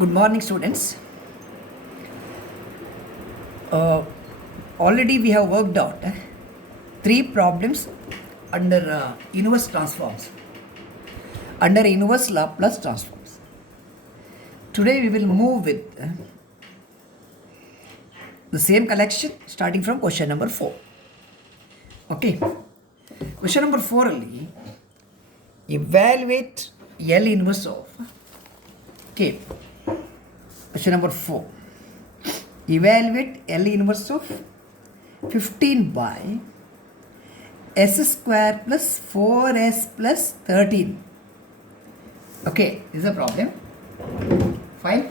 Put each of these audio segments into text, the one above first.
Good morning, students. Uh, Already we have worked out three problems under inverse transforms, under inverse Laplace transforms. Today we will move with the same collection starting from question number 4. Okay. Question number 4 ಅಲ್ಲಿ evaluate L inverse of. Okay. Question number 4. Evaluate L inverse of 15 by s square plus 4s plus 13. Okay, this is a problem. Fine.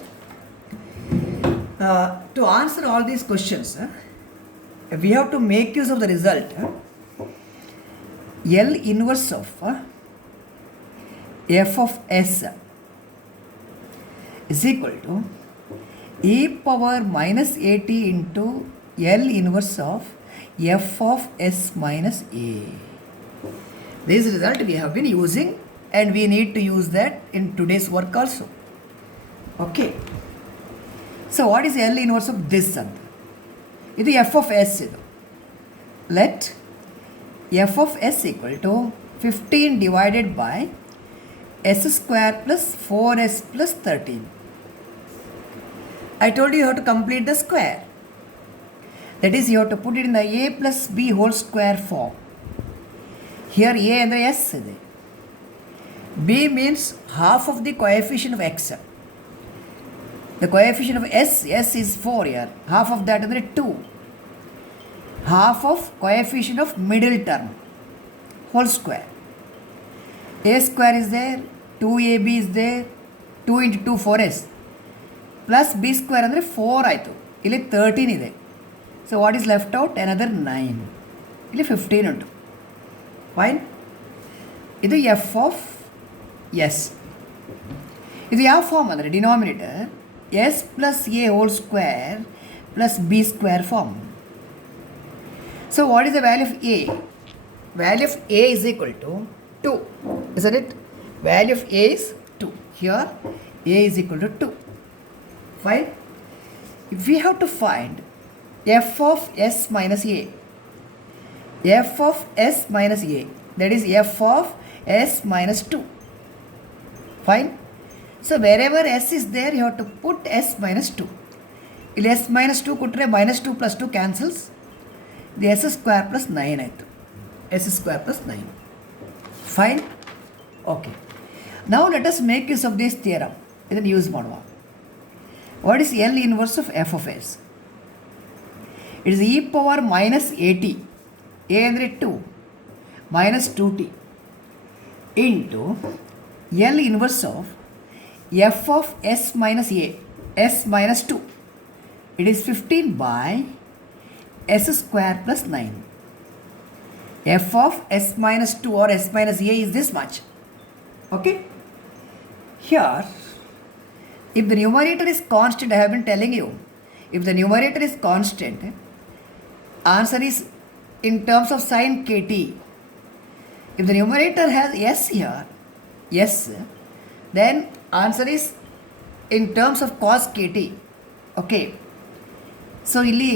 To answer all these questions, we have to make use of the result. L inverse of f of s is equal to e power minus at into L inverse of f of s minus a. This result we have been using and we need to use that in today's work also. Okay. So what is L inverse of this? This is f of s. Let f of s equal to 15 divided by s square plus 4s plus 13. I told you have to complete the square. That is, you have to put it in the a plus b whole square form. Here a and the s is. B means half of the coefficient of x. The coefficient of s is 4 here. Half of that is 2. Half of coefficient of middle term whole square. A square is there, 2ab is there, 2 into 2 4s. Plus b square ಅಂದರೆ 4 ಆಯಿತು. ಇಲ್ಲಿ 13 ಇದೆ. So what is left out another 9. ಇಲ್ಲಿ 15 ಉಂಟು. ಫೈನ್. ಇದು F of S. ಇದು ಯಾವ form ಅಂದರೆ denominator s plus a whole square plus b square form. So what is the value of a? Value of a is equal to 2, isn't it? Value of a is 2. Here a is equal to 2. Fine. If we have to find f of s minus a, f of s minus a, that is f of s minus 2. Fine. So wherever s is there, you have to put s minus 2. If s minus 2 kutre minus 2 plus 2 cancels. The s square plus 9 ಆಯಿತು. S square plus 9. Fine. Okay. Now let us make use of this theorem. ಇದನ್ನು ಯೂಸ್ ಮಾಡುವ. What is L inverse of f of s? It is e power minus at. A ಅಂದರೆ 2 minus 2t into L inverse of f of s minus a, s minus 2. It is 15 by s square plus 9. F of s minus 2 or s minus a is this much. Okay. Here, if the numerator is constant, I have been telling you, if the numerator is constant, answer is in terms of sin kt. If the numerator has s here, yes, then answer is in terms of cos kt. Okay. So, ಇಲ್ಲಿ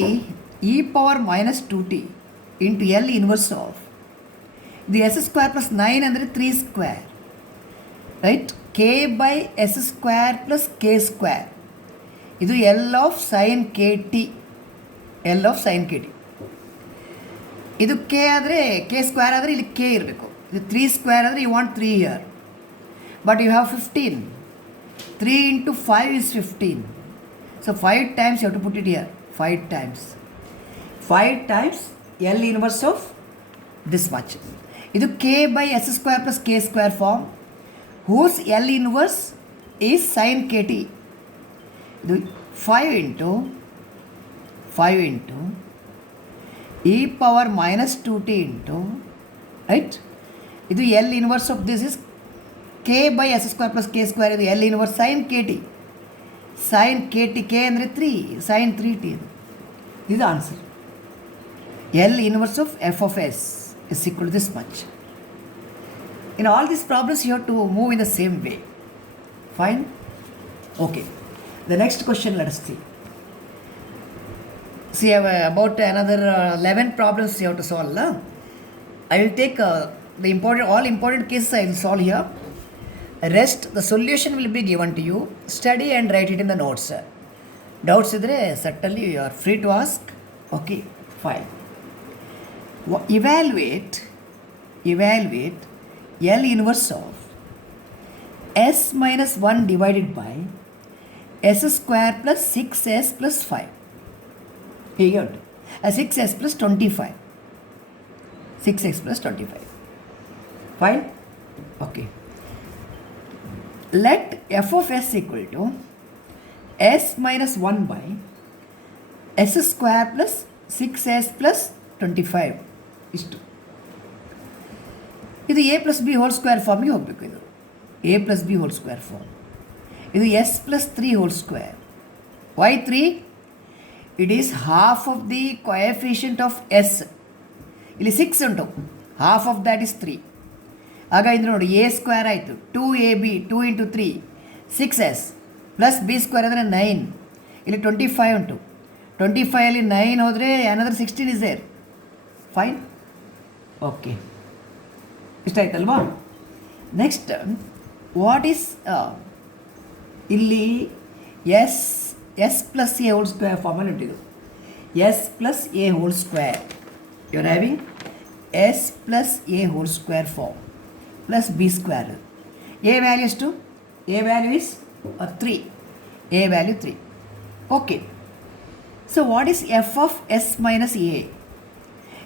e power minus 2t into L inverse of the s square plus 9 ಅಂದರೆ 3 square, right? K by s square plus k square. ಇದು L of sin kt. L of sin kt. ಇದು k ಆದರೆ k square ಆದರೆ ಇಲ್ಲಿ k ಇರಬೇಕು. ಇದು 3 square ಆದರೆ you want 3 here. But you have 15. 3 into 5 is 15. So 5 times you have to put it here. 5 times. 5 times L inverse of this much. ಇದು k by s square plus k square form whose L inverse is sin kt. ಇದು 5 into e power minus 2t into, right? ಇದು L inverse of this is k by s square plus k square. ಇದು L inverse sin kt. Sin kt, k ಅಂದರೆ 3, sin 3t. This is the answer. L inverse of f of s is equal to this much. In all these problems, you have to move in the same way. Fine? Okay. The next question, let us see. See, I have about another 11 problems you have to solve. I will take all important cases I will solve here. Rest, the solution will be given to you. Study and write it in the notes. Doubts idre certainly you are free to ask. Okay, fine. Evaluate L inverse of s minus 1 divided by s square plus 6s plus 5. Here, 6s plus 25. 6x plus 25. Fine? Okay. Let f of s equal to s minus 1 by s square plus 6s plus 25 is 2. ಇದು a plus b whole square ಫಾರ್ಮ್ಗೆ ಹೋಗಬೇಕು. ಇದು a plus b whole square form. ಇದು s plus 3 whole square. Why 3? It is half of the coefficient of s. ಇಲ್ಲಿ 6 ಉಂಟು, half of that is 3. ಆಗ ಇದು ನೋಡಿ, ಎ ಸ್ಕ್ವೇರ್ ಆಯಿತು, 2ab 2 ಇಂಟು 3 6s ಪ್ಲಸ್ ಬಿ ಸ್ಕ್ವೇರ್ ಅಂದರೆ 9. ಇಲ್ಲಿ 25 ಉಂಟು, 25ಅಲ್ಲಿ 9 ಹೋದರೆ another 16 is there. Fine, okay, ಇಷ್ಟ ಆಯ್ತಲ್ವಾ? ನೆಕ್ಸ್ಟ್ ವಾಟ್ ಈಸ್ ಇಲ್ಲಿ s plus a whole square ಫಾರ್ಮಲ್ಲಿ ಉಂಟಿದ್ದು. S plus a whole square, you are having s plus a whole square form plus b square. A value ಎಷ್ಟು? A value is 3. A value 3. Okay, so what is f of s minus a?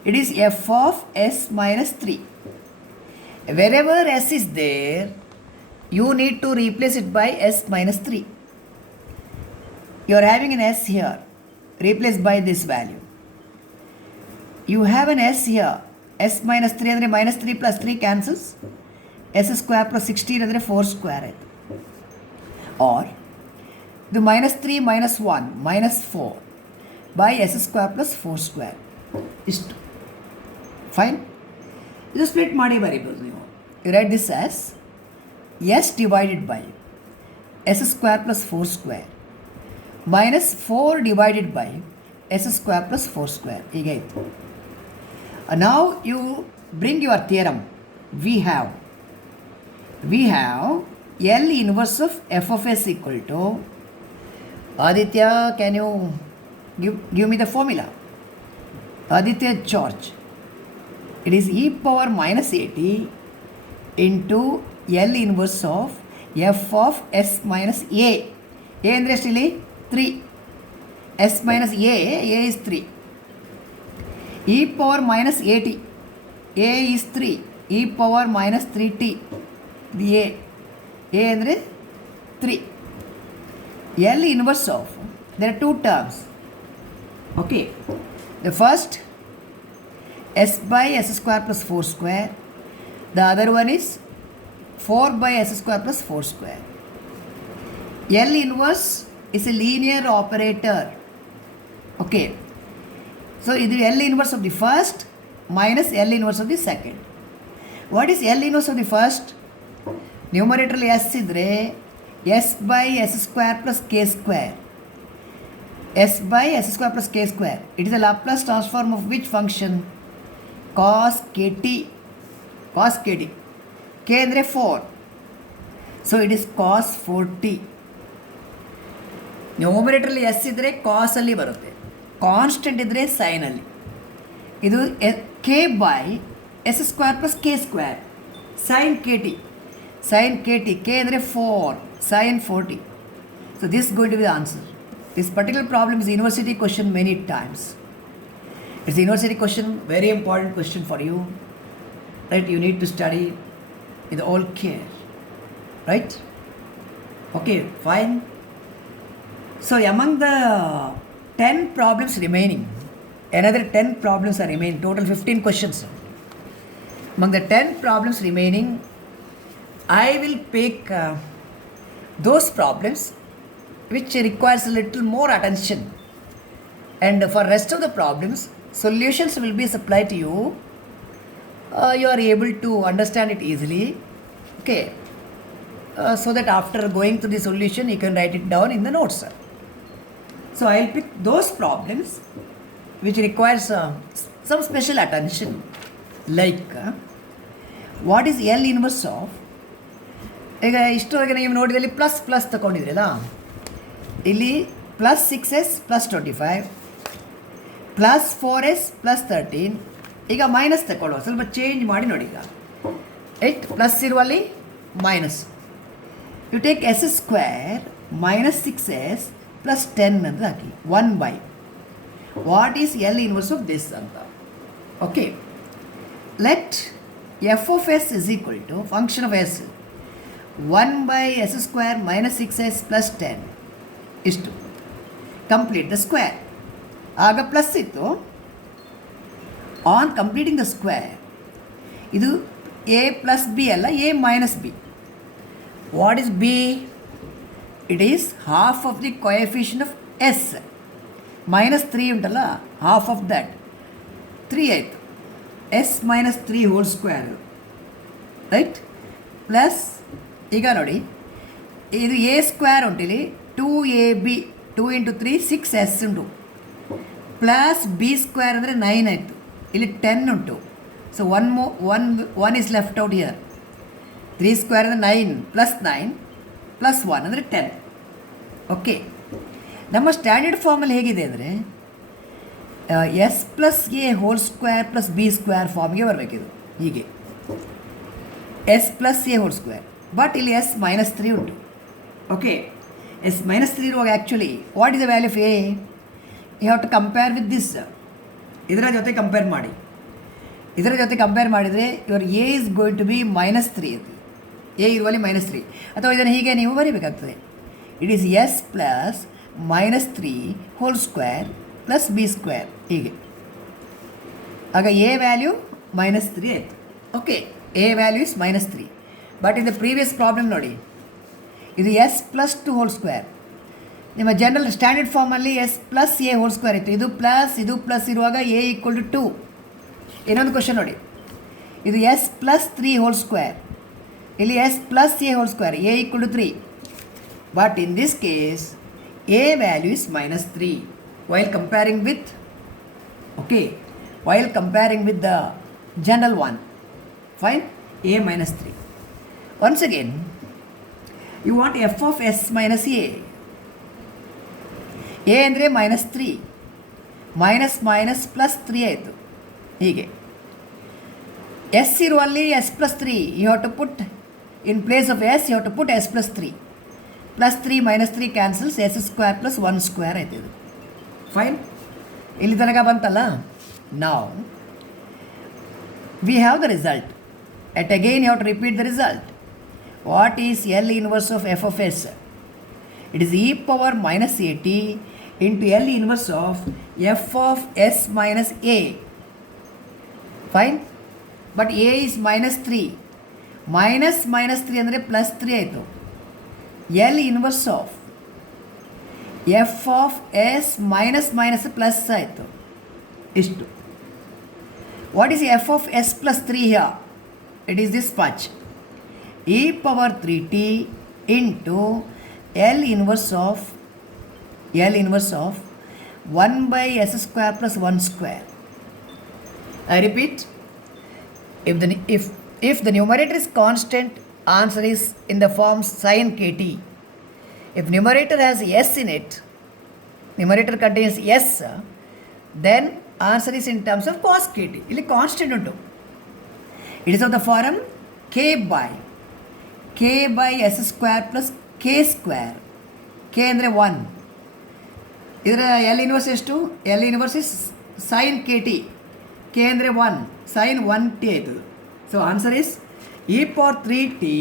It is f of s minus 3. Wherever s is there, you need to replace it by s minus 3. You are having an s here, replaced by this value. You have an s here, s minus 3 ಅಂದರೆ minus 3 plus 3 cancels, s square plus 16 ಅಂದರೆ 4 square ಆಯಿತು. Or the minus 3 minus 1 minus 4 by s square plus 4 square ಇಷ್ಟು. Fine, ಇದು split ಮಾಡಿ ಬರೀಬೋದು ನೀವು. You write this as s divided by s square plus 4 square minus 4 divided by s square plus 4 square. ಹೀಗಾಯಿತು. Now you bring your theorem. We have L inverse of F of s equal to, Aditya can you give me the formula? Aditya George. It is e power minus 80 into L inverse of f of s minus a. A ಅಂದರೆ ಎಷ್ಟು ಇಲ್ಲಿ? 3. s minus a is 3. e power minus 80. a is 3. e power minus 3t. ಇದು a ಅಂದರೆ 3. L inverse of, there are two terms. Okay. The first, s by s square plus 4 square. The other one is 4 by s square plus 4 square. L inverse is a linear operator. Okay. So, this is L inverse of the first minus L inverse of the second. What is L inverse of the first? Numerator s idre s by s square plus k square. S by s square plus k square. It is a Laplace transform of which function? Cos kt. Cos kt. K ಅಂದರೆ 4. So it is cos 4t. ನ್ಯೂಮರೇಟರಲ್ಲಿ s ಇದ್ದರೆ ಕಾಸಲ್ಲಿ ಬರುತ್ತೆ, constant ಇದ್ದರೆ ಸೈನಲ್ಲಿ. ಇದು k by s square plus k square sine k t. Sine k t, k ಅಂದರೆ 4, sine 40. So this going to be the answer. This particular problem is university question many times. It's a university question, very important question for you. Right? You need to study with all care. Right? Okay, fine. So among the 10 problems remaining, another 10 problems are remaining. Total 15 questions. Among the 10 problems remaining, I will pick those problems which requires a little more attention, and for rest of the problems solutions will be supplied to you. You are able to understand it easily. Okay, so that after going to the solution you can write it down in the notes. So I'll pick those problems which requires some special attention, like what is L inverse of, ಈಗ ಇಷ್ಟರವರೆಗೆ ನೀವು ನೋಡಿದಲ್ಲಿ plus plus ತಗೊಂಡಿದ್ರಲ್ಲ, ಇಲ್ಲಿ plus 6s plus 25 plus 4s plus 13, ಈಗ ಮೈನಸ್ ತಗೊಳ್ಳುವ, ಸ್ವಲ್ಪ ಚೇಂಜ್ ಮಾಡಿ ನೋಡಿ. ಈಗ 8 ಪ್ಲಸ್ ಇರುವಲ್ಲಿ minus, you take s square minus 6s plus 10 ಅಂತ ಹಾಕಿ 1 by what is L inverse of this ಅಂತ. Okay, let f of s is equal to function of s 1 by s square minus 6s plus 10 ಇಷ್ಟು. Complete the square. ಆಗ plus ಇತ್ತು, on completing the square ಇದು a plus b ಅಲ್ಲ, a minus b. What is b? It is half of the coefficient of s. Minus 3 ಉಂಟಲ್ಲ, half of that 3 ಆಯಿತು. S minus 3 whole square, right? Plus ಈಗ ನೋಡಿ, ಇದು A square ಉಂಟಿಲ್ಲಿ 2ab 2 × 3 6s ಉಂಟು, plus b square ಅಂದರೆ 9 ಆಯಿತು. ಇಲ್ಲಿ 10 ಉಂಟು, so one is left out here. 3 ಸ್ಕ್ವೇರ್ ಅಂದರೆ 9 ಪ್ಲಸ್ 9 ಪ್ಲಸ್ 1 ಅಂದರೆ 10. ಓಕೆ, ನಮ್ಮ ಸ್ಟ್ಯಾಂಡರ್ಡ್ ಫಾರ್ಮಲ್ಲಿ ಹೇಗಿದೆ ಅಂದರೆ s plus a whole square plus b square ಫಾರ್ಮ್ಗೆ ಬರಬೇಕಿದು. ಹೀಗೆ s plus a whole square, but ಇಲ್ಲಿ ಎಸ್ ಮೈನಸ್ 3 ಉಂಟು. ಓಕೆ, ಎಸ್ ಮೈನಸ್ 3 ಇರುವಾಗ actually what is the value of a? You have to compare with this. ಇದರ ಜೊತೆ compare ಮಾಡಿ, ಇದರ ಜೊತೆ ಕಂಪೇರ್ ಮಾಡಿದರೆ your a is going to be minus 3 ಅದು. ಎ ಇರುವಲ್ಲಿ ಮೈನಸ್ 3, ಅಥವಾ ಇದನ್ನು ಹೀಗೆ ನೀವು ಬರೀಬೇಕಾಗ್ತದೆ. It is s plus minus 3 whole square plus b square, ಹೀಗೆ. ಆಗ ಎ ವ್ಯಾಲ್ಯೂ ಮೈನಸ್ 3 ಆಯಿತು. Okay, a value is minus 3. But in the previous problem ನೋಡಿ, ಇದು ಎಸ್ ಪ್ಲಸ್ 2 ಹೋಲ್ ಸ್ಕ್ವೇರ್. ನಿಮ್ಮ ಜನರಲ್ ಸ್ಟ್ಯಾಂಡರ್ಡ್ ಫಾರ್ಮಲ್ಲಿ s plus a whole square ಇತ್ತು. ಇದು ಪ್ಲಸ್ ಇರುವಾಗ ಎ ಈಕ್ವಲ್ ಟು 2. ಇನ್ನೊಂದು ಕ್ವಶನ್ ನೋಡಿ, ಇದು ಎಸ್ ಪ್ಲಸ್ 3 ಹೋಲ್ ಸ್ಕ್ವೇರ್, ಇಲ್ಲಿ s plus a whole square, a equal to 3. But in this case a value is minus 3 while comparing with, okay, while comparing with the general one. Fine, a minus 3. Once again, you want f of s minus a. a ಅಂದರೆ minus 3, minus minus plus 3 ಆಯಿತು. ಹೀಗೆ s ಇರುವಲ್ಲಿ s plus 3, you have to put in place of s, you have to put s plus 3. Plus 3 minus 3 cancels, s square plus 1 square ಆಯ್ತು ಇದು. Fine, ಇಲ್ಲಿ ತನಕ ಬಂತಲ್ಲ. ನಾವು we have the result. At again you have to repeat the result. What is L inverse of f of s? It is e power minus at into L inverse of f of s minus a. Fine, but a is minus 3. Minus 3 ಅಂದರೆ ಪ್ಲಸ್ 3 ಆಯಿತು. L inverse of f of s minus minus plus ಆಯಿತು. ಇಷ್ಟು. What is f of s plus 3 here? It is this much, e power 3t into L inverse of 1 by s square plus 1 square. I repeat, if the numerator is constant, answer is in the form sin kt. If numerator has s in it, numerator contains s, then answer is in terms of cos kt. ಇಲ್ಲಿ ಕಾನ್ಸ್ಟೆಂಟ್ ಉಂಟು. It is of the form k by s square plus k square. k ಅಂದರೆ 1. ಇದರ L inverse ಎಷ್ಟು? L inverse is sine k t. k ಅಂದರೆ 1, sine 1t ಆಯಿತು. So answer is e power 3t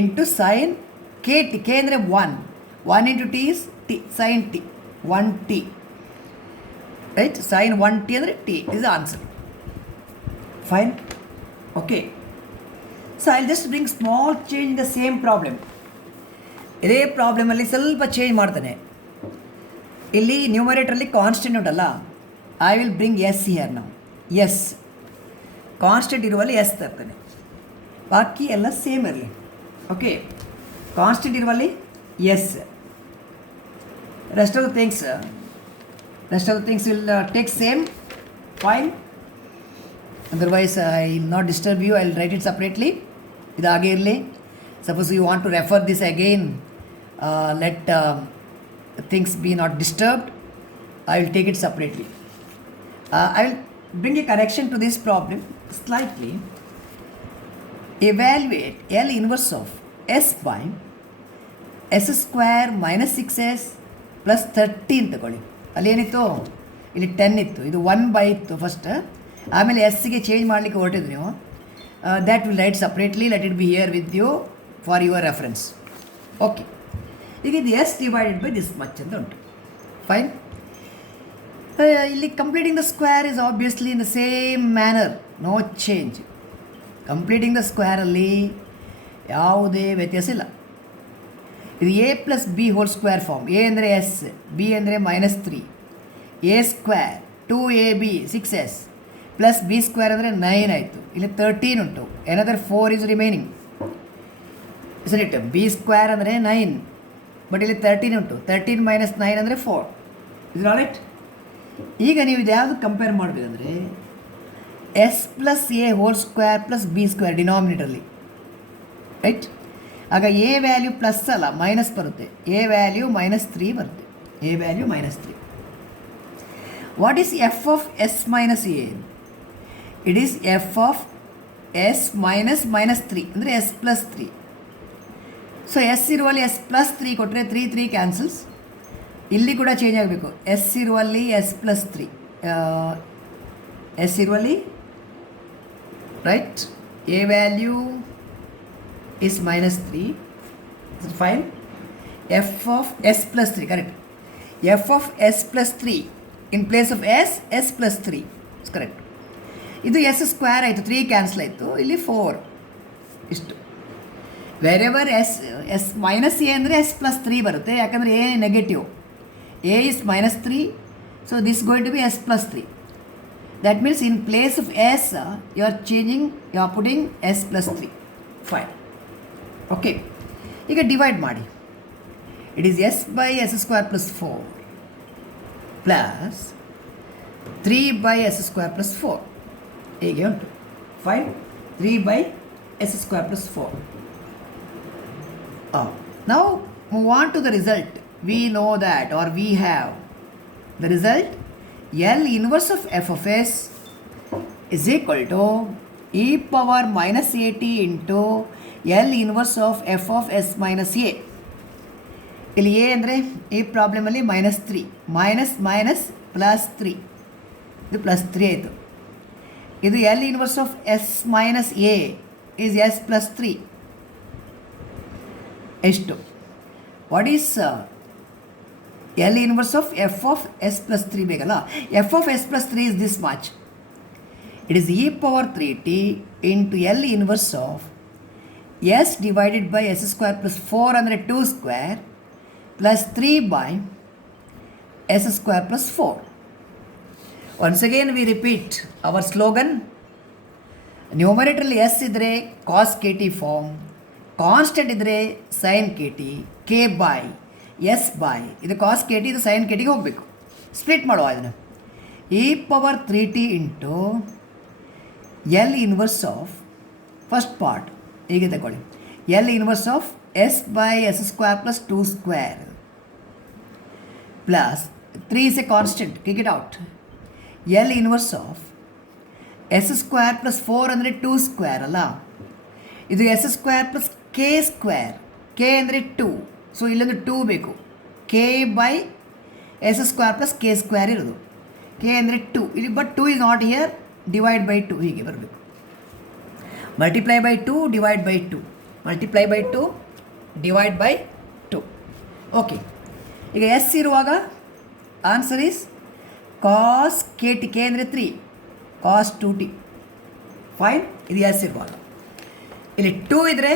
into sine k t. k ಅಂದರೆ 1 into t is t, sine t, 1t, right? Sine 1t ಅಂದರೆ t is the answer. Fine. Okay, so I'll just bring small change in the same problem. ಇದೇ ಪ್ರಾಬ್ಲಮಲ್ಲಿ ಸ್ವಲ್ಪ change ಮಾಡ್ತಾನೆ. ಇಲ್ಲಿ ನ್ಯೂಮರೇಟರಲ್ಲಿ constant ಉಂಟಲ್ಲ, I will bring s here ನಾವು. S constant ಇರುವಲ್ಲಿ ಎಸ್ ತರ್ತಾನೆ, ಬಾಕಿ ಎಲ್ಲ ಸೇಮ್ ಇರಲಿ. ಓಕೆ, ಕಾನ್ಸ್ಟೆಂಟ್ ಇರುವಲ್ಲಿ s. rest of the things will take same. Fine. Otherwise I will not disturb you. I will write it separately. ಇದು ಹಾಗೆ ಇರಲಿ. Suppose you want to refer this again, let things be not disturbed, I will take it separately. I will bring a correction to this problem slightly. Evaluate L inverse of S by S square minus 6S plus 13 ತಗೊಳ್ಳಿ. ಅಲ್ಲಿ ಏನಿತ್ತು, ಇಲ್ಲಿ 10 ಇತ್ತು, ಇದು 1 by ಇತ್ತು ಫಸ್ಟ್, ಆಮೇಲೆ ಎಸ್ಸಿಗೆ ಚೇಂಜ್ ಮಾಡಲಿಕ್ಕೆ ಹೊರಟಿದ್ರು ನೀವು. That will write separately, let it be here with you for your reference. Okay, ಈಗ ಇದು s divided by this much ಅಂತ ಉಂಟು. ಫೈನ್. ಇಲ್ಲಿ completing the square is obviously in the same manner, no change. Completing the ಸ್ಕ್ವೇರಲ್ಲಿ ಯಾವುದೇ ವ್ಯತ್ಯಾಸ ಇಲ್ಲ. ಇದು a plus b whole square form. A ಅಂದರೆ ಎಸ್, ಬಿ ಅಂದರೆ -3, a square 2ab 6s plus b square ಅಂದರೆ 9 ಆಯಿತು. ಇಲ್ಲಿ 13 ಉಂಟು, ಎನದರ್ 4 is remaining. It be square ಅಂದರೆ 9, ಬಟ್ ಇಲ್ಲಿ 13 ಉಂಟು, 13 - 9 ಅಂದರೆ 4. ಇದು ರೈಟ್. ಈಗ ನೀವು ಇದು ಯಾವುದು ಕಂಪೇರ್ ಮಾಡಬೇಕಂದ್ರೆ s plus a whole square plus b square ಡಿನಾಮಿನೇಟರ್ಲಿ, ರೈಟ್. ಆಗ ಎ ವ್ಯಾಲ್ಯೂ ಪ್ಲಸ್ ಅಲ್ಲ, ಮೈನಸ್ ಬರುತ್ತೆ. ಎ ವ್ಯಾಲ್ಯೂ -3 ಬರುತ್ತೆ. A value -3. What is f of s minus a? It is f of s minus -3 ಅಂದರೆ s plus 3. So s ಇರುವಲ್ಲಿ s plus 3 ಕೊಟ್ಟರೆ 3 ಕ್ಯಾನ್ಸಲ್ಸ್. ಇಲ್ಲಿ ಕೂಡ ಚೇಂಜ್ ಆಗಬೇಕು. ಎಸ್ ಇರುವಲ್ಲಿ ಎಸ್ ಪ್ಲಸ್ 3, ಎಸ್ ಇರುವಲ್ಲಿ right A value is -3. Fine. F of s plus 3, correct. F of s plus 3 in place of s, s plus 3 is correct. ಇದು s square ಆಯಿತು, 3 cancel ಆಯಿತು, ಇಲ್ಲಿ 4 ಇಷ್ಟು. ವೆರೆವರ್ ಎಸ್ ಮೈನಸ್ ಎ ಅಂದರೆ s plus 3 ಬರುತ್ತೆ, ಯಾಕಂದರೆ a negative, a is -3, so this going to be s plus 3. That means in place of s you are changing, you are putting s plus 3. Fine. Okay, ಈಗ divide ಮಾಡಿ. It is s by s square plus 4 plus 3 by s square plus 4 ಹೇಗೆ ಉಂಟು. Fine. 3 by s square plus 4. ನಾವು move on to the result. We know that, or we have the result L inverse of F of s is equal to e power -at into L inverse of F of s minus a. ಇಲ್ಲಿ a ಅಂದರೆ ಈ ಪ್ರಾಬ್ಲಮಲ್ಲಿ -3, minus plus 3, ಇದು +3 ಆಯಿತು. ಇದು L inverse of s minus a is s plus 3. ಎಷ್ಟು? What is L inverse of F of s plus 3 ಬೇಕಲ್ಲ. F of s plus 3 is this much. It is e power 3t into L inverse of s divided by s square plus 4 ಅಂದರೆ 2 square plus 3 by s square plus 4. Once again we repeat our slogan. ನ್ಯೂಮರೇಟರಲ್ಲಿ s ಇದ್ದರೆ cos kt form, constant ಇದ್ದರೆ sin kt, k by s by ಇದು cos kt, ಇದು sin kt ಗೆ ಹೋಗಬೇಕು. ಸ್ಪ್ಲಿಟ್ ಮಾಡುವ ಇದನ್ನು. e power 3t into L inverse of first part ಹೀಗೆ ತಗೊಳ್ಳಿ. L inverse of s by s square plus 2 square plus 3 is a constant, kick it out. L inverse of s square plus 4 ಅಂದರೆ 2 square ಅಲ್ಲ, ಇದು s square plus k square, k ಅಂದರೆ 2, so ಇಲ್ಲೊಂದು 2 ಬೇಕು. K by s square plus k square ಇರೋದು, k ಅಂದರೆ 2 ಇಲ್ಲಿ, but 2 is not here. Divide by 2 ಹೀಗೆ ಬರಬೇಕು. Multiply by 2 divide by 2, multiply by 2 divide by 2. Okay, ಈಗ ಎಸ್ ಇರುವಾಗ answer is cos k t, k ಅಂದರೆ 3, ಕಾಸ್ 2t. ಫೈನ್. ಇದು ಎಸ್ ಇರುವಾಗ. ಇಲ್ಲಿ 2 ಇದ್ದರೆ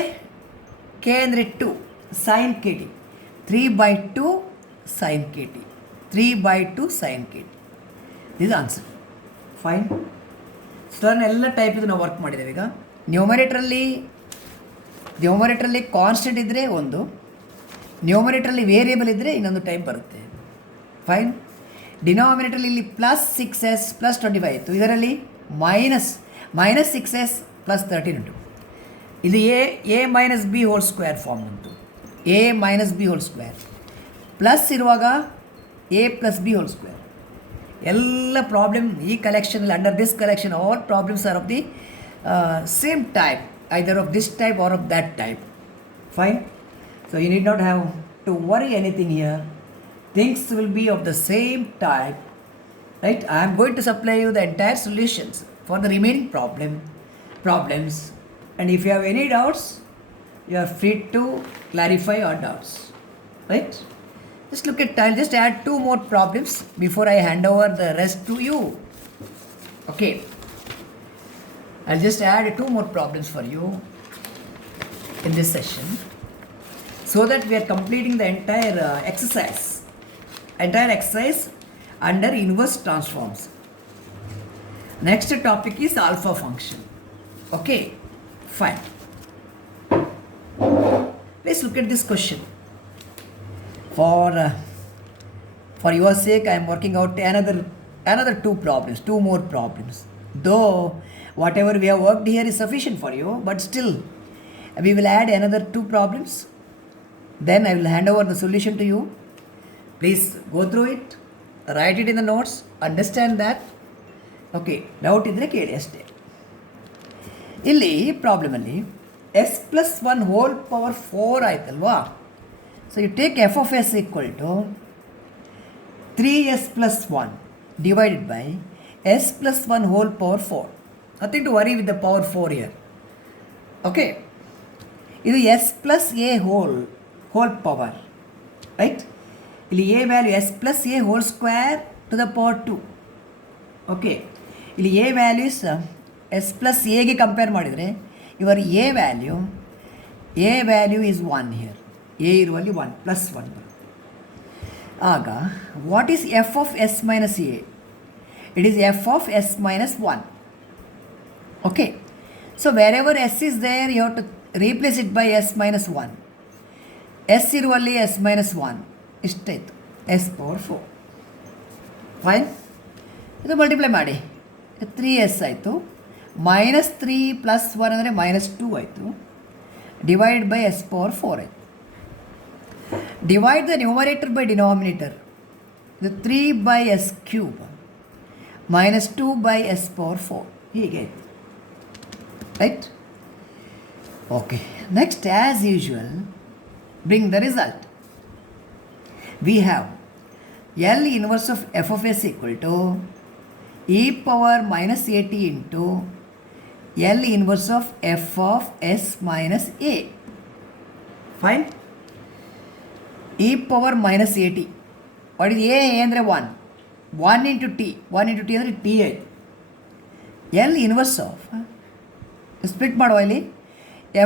ಕೆ ಅಂದರೆ 2, sine k t, 3/2 sine k t, 3/2 sine k t. This answer. Fine. ಸ್ಟರ್ನ್ ಎಲ್ಲ ಟೈಪ್ ಇದು ನಾವು ವರ್ಕ್ ಮಾಡಿದ್ದೇವೆ. ಈಗ ನ್ಯೂಮರೇಟ್ರಲ್ಲಿ ನ್ಯೂಮರೇಟ್ರಲ್ಲಿ ಕಾನ್ಸ್ಟೆಂಟ್ ಇದ್ದರೆ ಒಂದು, ನ್ಯೂಮರೇಟ್ರಲ್ಲಿ ವೇರಿಯೇಬಲ್ ಇದ್ದರೆ ಇನ್ನೊಂದು ಟೈಪ್ ಬರುತ್ತೆ. ಫೈನ್. ಡಿನಾಮಿನೇಟ್ರಲ್ಲಿ ಇಲ್ಲಿ +6s +25 ಇತ್ತು, ಇದರಲ್ಲಿ -6s +13 ಉಂಟು. ಇದು a minus b whole square form ಉಂಟು. a minus b whole square plus ಇರುವಾಗ a plus b whole square. ಎಲ್ಲ ಪ್ರಾಬ್ಲಮ್ ಈ ಕಲೆಕ್ಷನಲ್ಲಿ, under this collection all problems are of the same type, either of this type or of that type. Fine. So you need not have to worry anything here. Things will be of the same type, right? I am going to supply you the entire solutions for the remaining problems, and if you have any doubts, you are free to clarify your doubts, right? Just look at, I'll just add 2 more problems before I hand over the rest to you. Okay, I'll just add 2 more problems for you in this session, so that we are completing the entire exercise under inverse transforms. Next topic is alpha function. Okay, fine. Let's look at this question. For your sake, I am working out another 2 more problems. Though whatever we have worked here is sufficient for you, but still we will add another 2 problems. Then I will hand over the solution to you. Please go through it, write it in the notes, understand that. Okay, doubt ಇದ್ದರೆ ಕೇಳಿ ಅಷ್ಟೇ. ಇಲ್ಲಿ ಪ್ರಾಬ್ಲಮಲ್ಲಿ s+1 hole power 4 ಆಯ್ತಲ್ವಾ. So you take f of s equal to 3s+1 divided by s+1 whole power 4. Nothing to worry with the power 4 here. Okay, ಇದು s plus a whole power, right? ಇಲ್ಲಿ a value s plus a whole square to the power 2. Okay, ಇಲ್ಲಿ a values s plus aಗೆ compare ಮಾಡಿದರೆ ಇವರ a value is 1 here. a ಇರುವಲ್ಲಿ 1 +1 ಬರುತ್ತೆ. ಆಗ what is f of s minus a? It is f of s minus 1. Okay, so wherever s is there, you have to replace it by s minus 1. s ಇರುವಲ್ಲಿ s minus 1 ಇಷ್ಟಾಯಿತು, s power 4. ಫೈನ್. ಇದು ಮಲ್ಟಿಪ್ಲೈ ಮಾಡಿ 3s ಆಯಿತು, -3 + 1 ಅಂದರೆ -2 ಆಯಿತು, divide by s power 4 ಆಯಿತು. Divide the numerator by denominator, ಇದು 3/s³ -2/s power 4 ಹೀಗೆ ಆಯಿತು, right? Okay, next as usual bring the result. We have L inverse of f of s equal to e power -at into L inverse of f of s minus a. Fine. e power -at. What is a ಅಂದರೆ 1 into t ಅಂದರೆ t ಆಯಿತು. L inverse of split ಮಾಡುವ ಇಲ್ಲಿ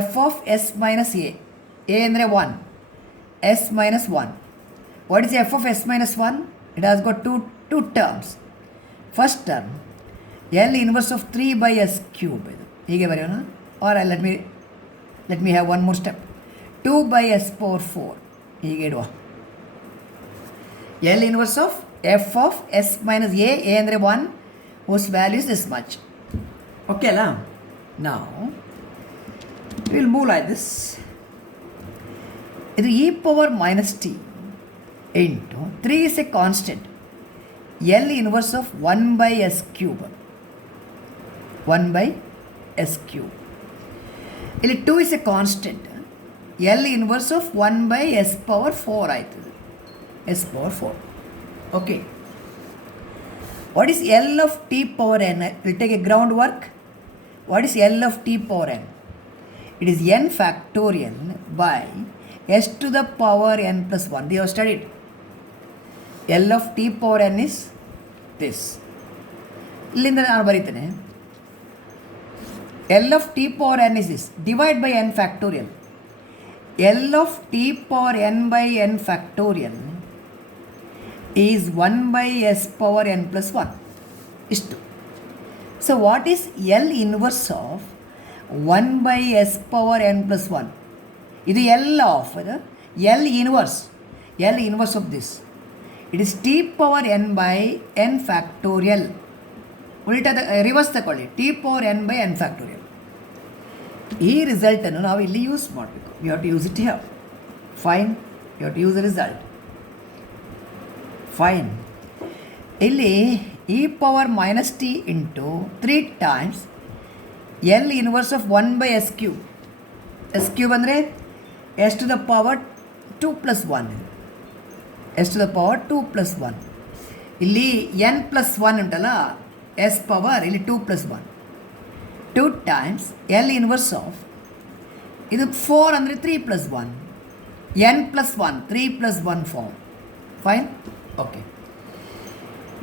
f of s minus a. a ಅಂದರೆ 1, s minus 1. What is f of s minus 1? It has got two terms. First term L inverse of 3/s³ ಇದು ಹೀಗೆ ಬರೆಯೋಣ. Or let me have one more step, 2/s power 4 ಹೀಗೆ ಇಡುವ. L inverse of f of s minus a ಅಂದರೆ 1, whose value is this much. Okay ಅಲ್ಲ? Now we will move like this. ಇದು e power -t into 3 is a constant, L inverse of 1/s³. 1/s³. ಇಲ್ಲಿ 2 is a constant, L inverse of 1/s power 4 ಆಯಿತು, s power 4. Okay, what is L of t power n? We'll take a groundwork. What is L of t power n? It is n factorial by s to the power n plus 1. They have studied. L of t power n is this. ಇಲ್ಲಿಂದ ನಾನು ಬರೀತೇನೆ. L of t power n is this. Divide by n factorial. L of t power n by n factorial is 1/s power n plus 1. ಇಷ್ಟು. So what is L inverse of 1/s power n plus 1? ಇದು L of L inverse of this. It is t power n by n factorial. ಉಲ್ಟದ reverse ತಗೊಳ್ಳಿ, t power n by n factorial. ಈ ರಿಸಲ್ಟನ್ನು ನಾವು ಇಲ್ಲಿ use ಮಾಡಬೇಕು. You have to use it here. Fine, you have to use the result. Fine. ಇಲ್ಲಿ e power minus t into 3 times L inverse of 1 by s cube. S cube ಅಂದರೆ s to the power 2 plus 1. S to the power 2 plus 1. ಇಲ್ಲಿ N plus 1 ಉಂಟಲ್ಲ, S power ಇಲ್ಲಿ 2 plus 1. 2 times L inverse of ಇದು 4 ಅಂದರೆ 3 plus 1. N plus 1, 3 plus 1 4. Fine, okay.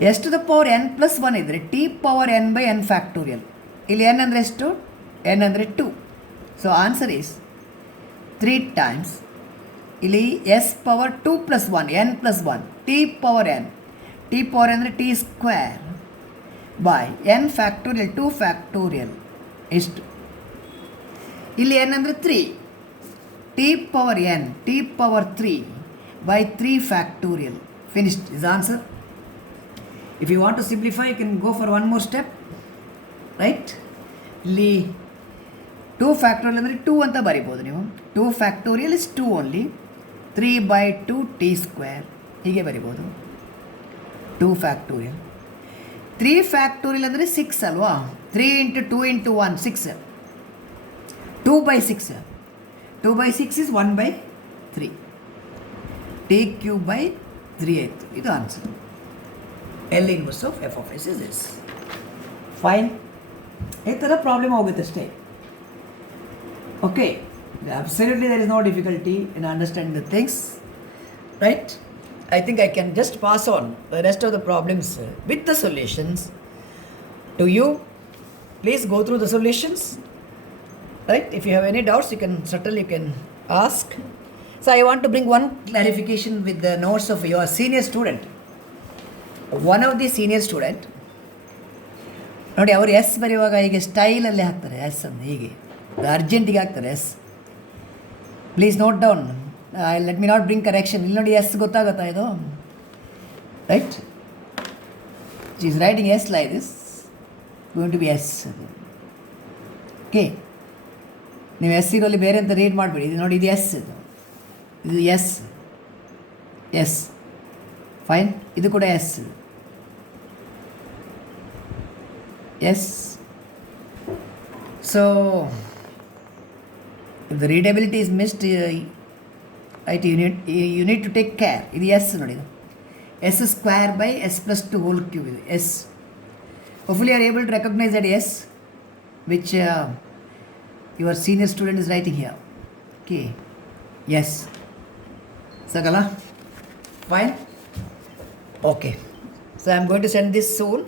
S to the power n plus 1 ಇದ್ದರೆ t power n by n factorial. ಇಲ್ಲಿ n ಅಂದರೆ ಎಷ್ಟು? N ಅಂದರೆ 2. ಸೊ ಆನ್ಸರ್ ಈಸ್ 3 ಟೈಮ್ಸ್ ಇಲ್ಲಿ s power 2 plus 1, n plus 1, t power n. T power ಅಂದರೆ t square by n factorial 2 ಫ್ಯಾಕ್ಟೋರಿಯಲ್. ಎಷ್ಟು? ಇಲ್ಲಿ n ಅಂದರೆ 3. T power n, t power 3 by 3 factorial. Finished is the answer. If you want to simplify, you can go for one more step, right? ಇಲ್ಲಿ 2 factorial ಅಂದರೆ 2 ಅಂತ ಬರಿಬೋದು ನೀವು. 2 factorial is 2 only. 3 by 2 t square ಹೀಗೆ ಬರಿಬೋದು. 2 factorial. 3 factorial ಅಂದರೆ 6 ಅಲ್ವಾ? 3 into 2 into 1 6. 2 by 6. 2 by 6 is 1 by 3. ಟಿ ಕ್ಯೂಬ್ ಬೈ 3 ಆಯಿತು. ಇದು answer. L inverse of F of s is this. Fine. ಈ ಥರ ಪ್ರಾಬ್ಲಮ್ ಹೋಗುತ್ತೆ ಅಷ್ಟೇ. Okay, absolutely there is no difficulty in understanding the things, right? I think I can just pass on the rest of the problems with the solutions to you. Please go through the solutions, right? If you have any doubts, you can ask. So I want to bring one clarification with the notes of your senior student. One of the senior student, ನೋಡಿ, ಅವರು ಎಸ್ ಬರೆಯುವಾಗ ಹೀಗೆ ಸ್ಟೈಲಲ್ಲಿ ಹಾಕ್ತಾರೆ ಎಸ್ ಅಂತ, ಹೀಗೆ ಅರ್ಜೆಂಟಿಗೆ ಹಾಕ್ತಾರೆ s. Please note down, let me not bring correction. ಇಲ್ಲಿ ನೋಡಿ ಎಸ್ ಗೊತ್ತಾಗುತ್ತಾ ಇದು, right? She is writing s like this, going to be s. Okay, ನೀವು ಎಸ್ ಇರೋಲ್ಲಿ ಬೇರೆ ಅಂತ ರೀಡ್ ಮಾಡಬೇಡಿ. ಇದು ನೋಡಿ, ಇದು ಎಸ್, ಇದು ಎಸ್, ಎಸ್. ಫೈನ್. ಇದು ಕೂಡ s, s. So if the readability is missed, right, you need to take care. ಇದು ಎಸ್ ನೋಡಿ, ಇದು s square by s plus 2 whole cube. ಇದು s. Hopefully are able to recognise that s which your senior student is writing here. Okay, yes, Sagala, fine, okay. So I am going to send this soon,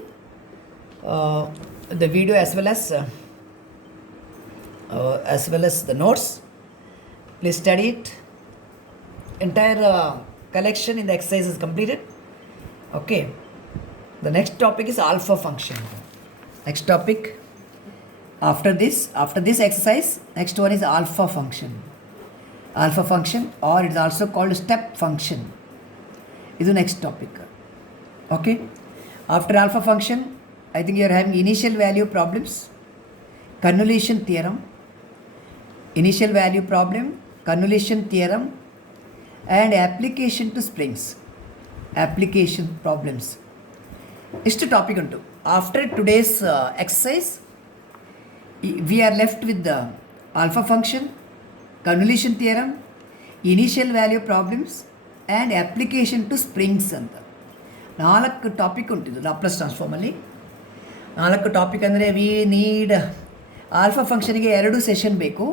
the video as well as the notes. Please study it. Entire collection in the exercise is completed. Okay, the next topic is alpha function. Next topic after this exercise, next one is alpha function. Alpha function, or it is also called step function. This is next topic. Okay, after alpha function, I think you are having initial value problems, convolution theorem, initial value problem, convolution theorem, and application to springs, application problems. This topic unto. After today's exercise, we are left with the alpha function, convolution theorem, initial value problems, and application to springs ಅಂತ 4 topic ಉಂಟಿದ್ದು Laplace ಟ್ರಾನ್ಸ್ಫಾರ್ಮಲ್ಲಿ. 4 topic ಅಂದರೆ we need alpha ಫಂಕ್ಷನಿಗೆ 2 session ಬೇಕು,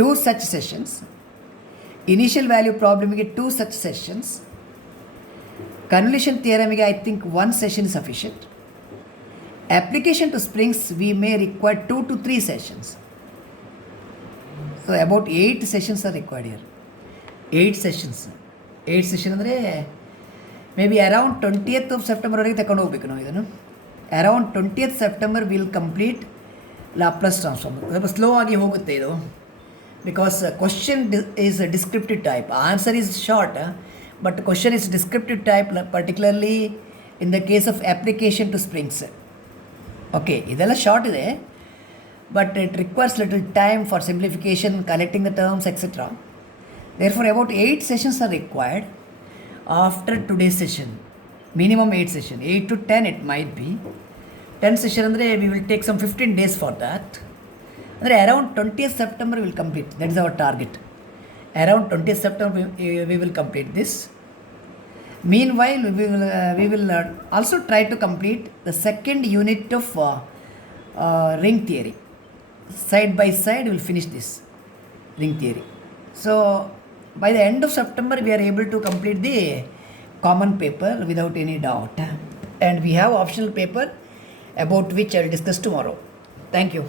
2 such sessions. Initial value ಪ್ರಾಬ್ಲಮಿಗೆ 2 such sessions. Convolution ಥಿಯರಮಿಗೆ I think 1 session sufficient. Application to springs, we may require 2 to 3 sessions. So about 8 sessions are required here. 8 sessions. 8 session ಅಂದರೆ may be around 20th of September ವರೆಗೆ ತಗೊಂಡು ಹೋಗ್ಬೇಕು ನಾವು ಇದನ್ನು. Around 20th September will complete Laplace transform. ಸ್ವಲ್ಪ ಸ್ಲೋ ಆಗಿ ಹೋಗುತ್ತೆ ಇದು, because question is a descriptive type. Answer is short, but question is descriptive type, particularly in the case of application to springs. Okay, ಇದೆಲ್ಲ ಶಾರ್ಟ್ ಇದೆ, but it requires little time for simplification, collecting the terms, etc. Therefore, about 8 sessions are required after today's session. Minimum 8 sessions. 8 to 10 it might be. 10 session ಅಂದರೆ we will take some 15 days for that. ಅಂದರೆ around 20th September we will complete. That is our target. Around 20th September we will complete this. Meanwhile, we will also try to complete the second unit of ring theory. Side by side, we will finish this ring theory. So, by the end of September, we are able to complete the common paper without any doubt. And we have optional paper about which I will discuss tomorrow. Thank you.